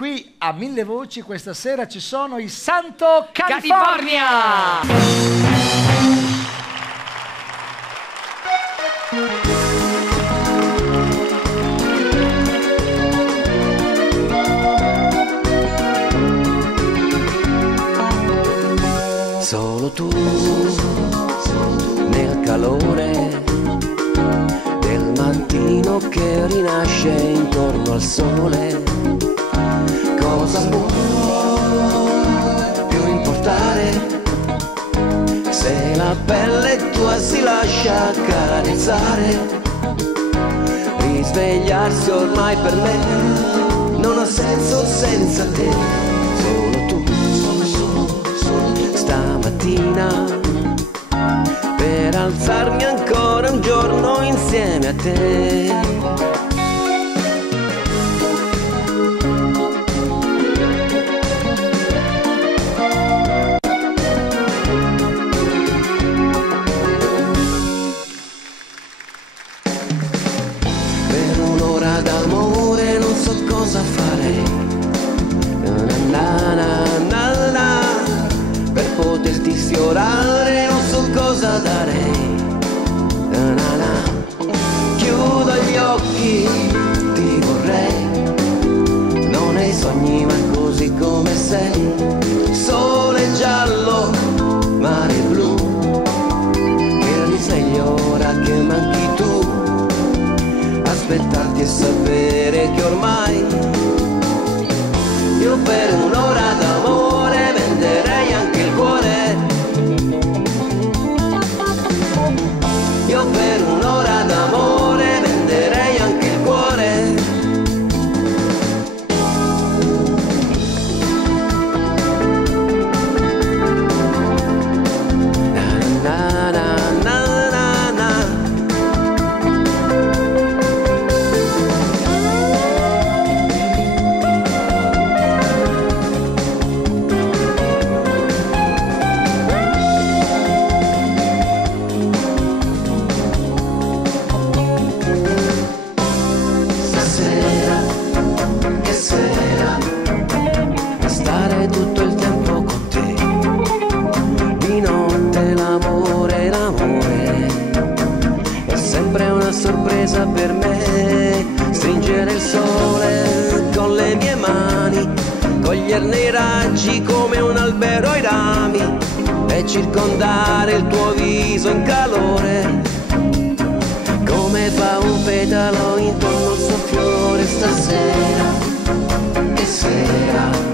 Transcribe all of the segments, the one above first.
Qui a Mille Voci questa sera ci sono i Santo California! Solo tu nel calore del mattino che rinasce intorno al sole. Cosa può più importare se la pelle tua si lascia accarezzare? Risvegliarsi ormai per me non ha senso senza te. Solo tu stamattina per alzarmi ancora un giorno insieme a te. Cosa farei per poterti sfiorare, non so cosa darei. Chiudo gli occhi, ti vorrei, non nei sogni ma così come sei. Sole giallo, mare blu, che risveglio ora che manchi tu. Aspettarti e sapere che ormai io per un'ora d'amore venderei anche il cuore. Io per un'ora d'amore venderei anche il cuore. Na na na na na. Sorpresa per me, stringere il sole con le mie mani, coglierne i raggi come un albero ai rami e circondare il tuo viso in calore, come fa un petalo intorno al suo fiore. Stasera, che sera,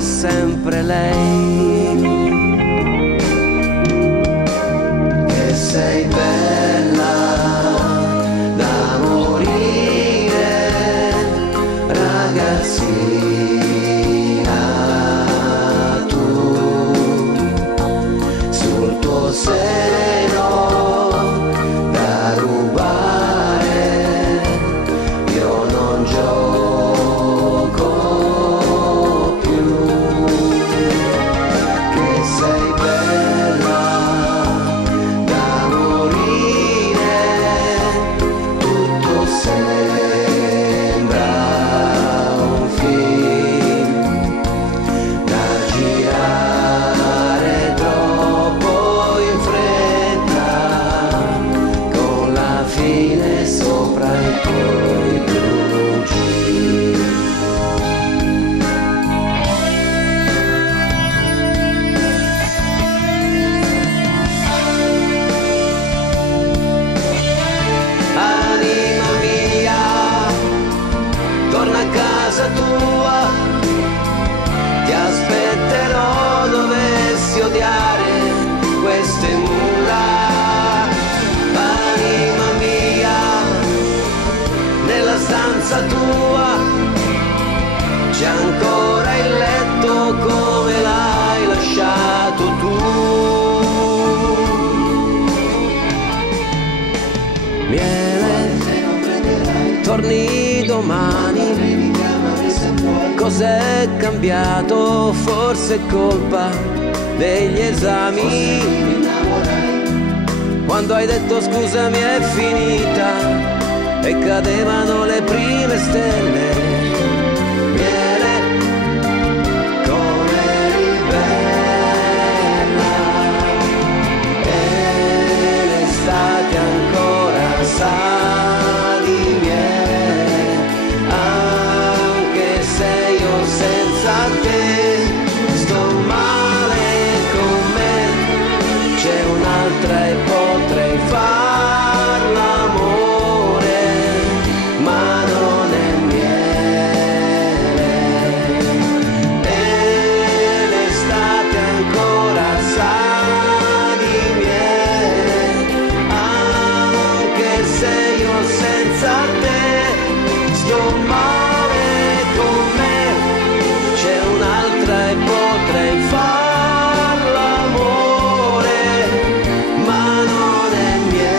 sempre lei, che sei bella da morire, ragazzina, tu sul tuo seno da rubare, io non gioco. Anima torni domani. Cos'è cambiato? Forse è colpa degli esami. Quando hai detto scusami è finita e cadevano le prime stelle. Viene come eri bella e l'estate ancora sa di miele, anche se io senza te sto male con me. C'è un'altra e potrei far l'amore, ma non è miele. E l'estate ancora sa di miele, anche se io senza te sto male con me. C'è un'altra e potrei far l'amore, ma non è miele.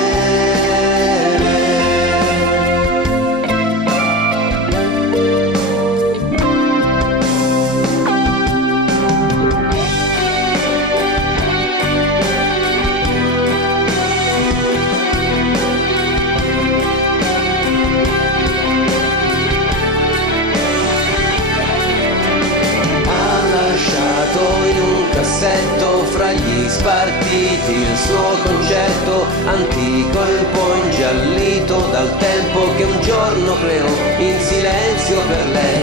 Ha lasciato in un cassetto fra gli spartiti il suo concerto antico, un po' ingiallito dal tempo che un giorno creò in silenzio per lei.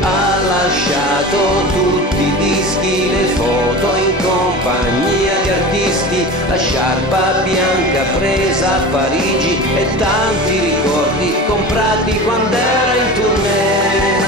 Ha lasciato tutti i dischi, le foto in compagnia di artisti, la sciarpa bianca presa a Parigi e tanti ricordi comprati quando era in tournée.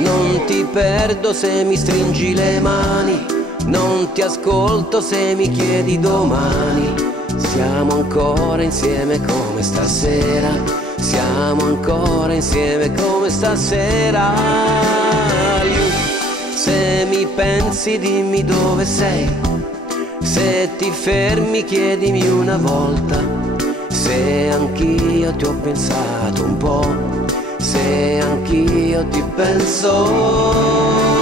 Non ti perdo se mi stringi le mani, non ti ascolto se mi chiedi domani. Siamo ancora insieme come stasera, siamo ancora insieme come stasera. Se mi pensi dimmi dove sei, se ti fermi chiedimi una volta, se anch'io ti ho pensato un po', se anch'io ti penso.